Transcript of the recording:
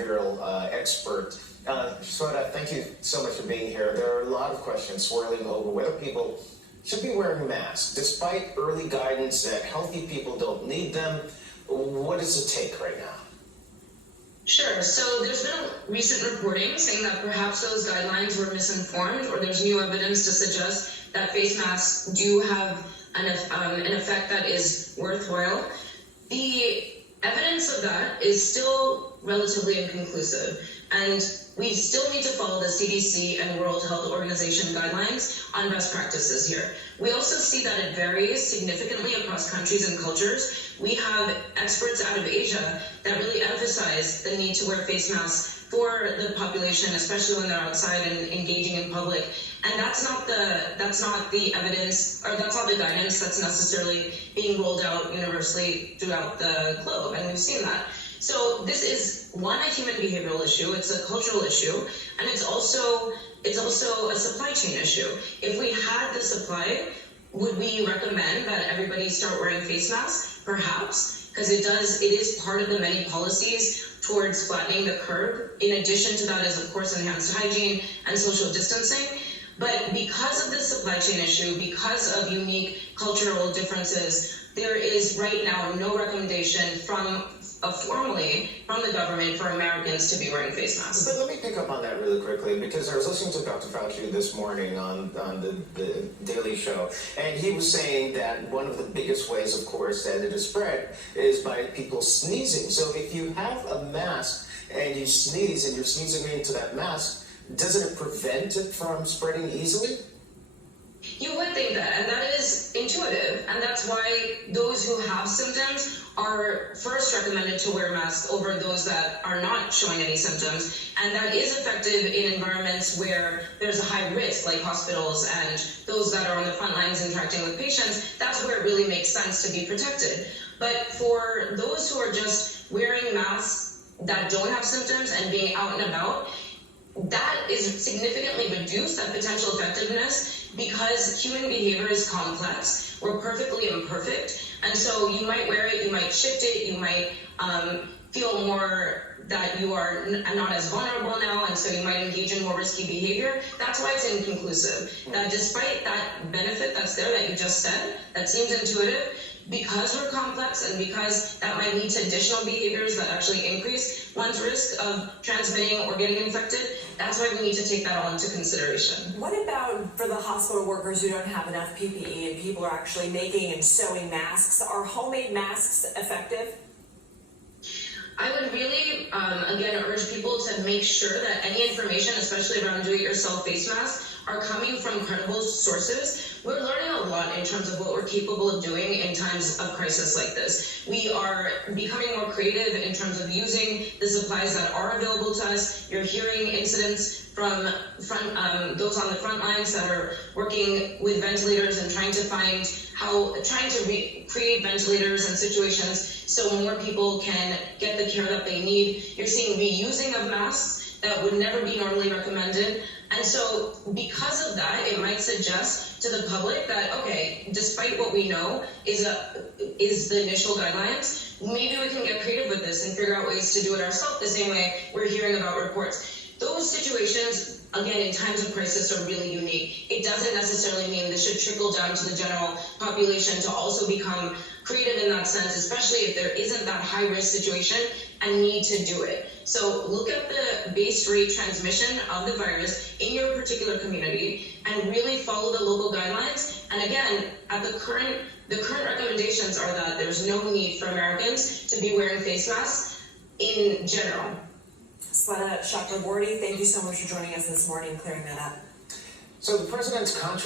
behavioral expert. Shweta, thank you so much for being here. There are a lot of questions swirling over whether people should be wearing masks. Despite early guidance that healthy people don't need them, what is the take right now? Sure. So there's been recent reporting saying that perhaps those guidelines were misinformed, or there's new evidence to suggest that face masks do have an effect that is worthwhile. The evidence of that is still relatively inconclusive, and we still need to follow the CDC and World Health Organization guidelines on best practices here. We also see that it varies significantly across countries and cultures. We have experts out of Asia that really emphasize the need to wear face masks for the population, especially when they're outside and engaging in public. And that's not the evidence, or that's not the guidance that's necessarily being rolled out universally throughout the globe, and we've seen that. So this is a human behavioral issue, it's a cultural issue, and it's also a supply chain issue. If we had the supply, would we recommend that everybody start wearing face masks? Perhaps, because it is part of the many policies towards flattening the curve. In addition to that is, of course, enhanced hygiene and social distancing. But because of the supply chain issue, because of unique cultural differences, there is right now no recommendation formally from the government for Americans to be wearing face masks. But let me pick up on that really quickly, because I was listening to Dr. Fauci this morning on the Daily Show, and he was saying that one of the biggest ways, of course, that it is spread is by people sneezing. So if you have a mask and you sneeze and you're sneezing into that mask, doesn't it prevent it from spreading easily? You would think that, and that is intuitive, and that's why those who have symptoms are first recommended to wear masks over those that are not showing any symptoms, and that is effective in environments where there's a high risk, like hospitals and those that are on the front lines interacting with patients. That's where it really makes sense to be protected. But for those who are just wearing masks that don't have symptoms and being out and about, that is significantly reduced, that potential effectiveness, because human behavior is complex. We're perfectly imperfect. And so you might wear it, you might shift it, you might feel more that you are not as vulnerable now, and so you might engage in more risky behavior. That's why it's inconclusive. That despite that benefit that's there that you just said, that seems intuitive, because we're complex and because that might lead to additional behaviors that actually increase one's risk of transmitting or getting infected, that's why we need to take that all into consideration. What about for the hospital workers who don't have enough PPE and people are actually making and sewing masks? Are homemade masks effective? I would really, again, urge people to make sure that any information, especially around do-it-yourself face masks, are coming from credible sources. We're learning a lot in terms of what we're capable of doing in times of crisis like this. We are becoming more creative in terms of using the supplies that are available to us. You're hearing incidents from those on the front lines that are working with ventilators and trying to create ventilators and situations so more people can get the care that they need. You're seeing reusing of masks that would never be normally recommended. And so because of that, it might suggest to the public that, okay, despite what we know is the initial guidelines, maybe we can get creative with this and figure out ways to do it ourselves the same way we're hearing about reports. Those situations, again, in times of crisis are really unique. It doesn't necessarily mean this should trickle down to the general population to also become creative in that sense, especially if there isn't that high-risk situation and need to do it. So look at the base rate transmission of the virus in your particular community and really follow the local guidelines. And again, at the current recommendations are that there's no need for Americans to be wearing face masks in general. Shweta Chakraborty, thank you so much for joining us this morning, clearing that up. So the president's controversy